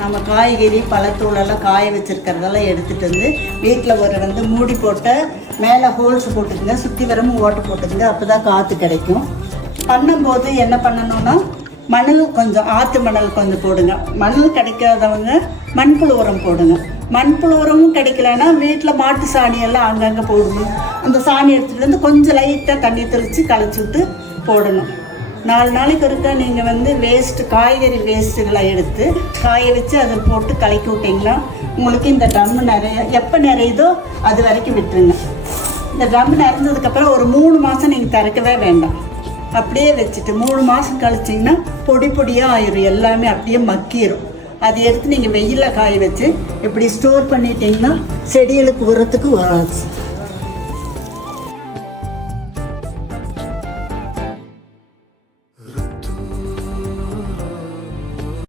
நம்ம காய்கறி பழத்தூளெல்லாம் காய வச்சுருக்கிறதெல்லாம் எடுத்துகிட்டு வந்து வீட்டில் ஒரு மூடி போட்டு மேலே ஹோல்ஸ் போட்டுக்குங்க, சுற்றி வரமும் ஓட்டை போட்டுக்குங்க. அப்போ தான் காற்று கிடைக்கும். பண்ணும்போது என்ன பண்ணணும்னா மணல் கொஞ்சம், ஆற்று மணல் கொஞ்சம் போடுங்க. மணல் கிடைக்காதவங்க மண்புழு உரம் போடுங்க. மண்புழு உரமும் கிடைக்கலன்னா வீட்டில் மாட்டு சாணியெல்லாம் அங்கங்கே போடணும். அந்த சாணி எடுத்துகிட்டு வந்து கொஞ்சம் லைட்டாக தண்ணி தெளித்து களைச்சி விட்டு போடணும். 4 நாளைக்கு ஒருக்கா நீங்கள் வேஸ்ட்டு காய்கறி வேஸ்ட்டுகளை எடுத்து காய வச்சு அதை போட்டு கலக்கி விட்டிங்கன்னா உங்களுக்கு இந்த ட்ரம்மு எப்போ நிறையுதோ அது வரைக்கும் விட்டுருங்க. இந்த ட்ரம்மு நிறைஞ்சதுக்கப்புறம் ஒரு 3 மாதம் நீங்கள் திறக்கவே வேண்டாம். அப்படியே வச்சுட்டு 3 மாதம் கழிச்சிங்கன்னா பொடி பொடியாக ஆயிரும், எல்லாமே அப்படியே மக்கிடும். அதை எடுத்து நீங்கள் வெயிலில் காய வச்சு இப்படி ஸ்டோர் பண்ணிட்டீங்கன்னா செடிகளுக்கு உரத்துக்கு வராது.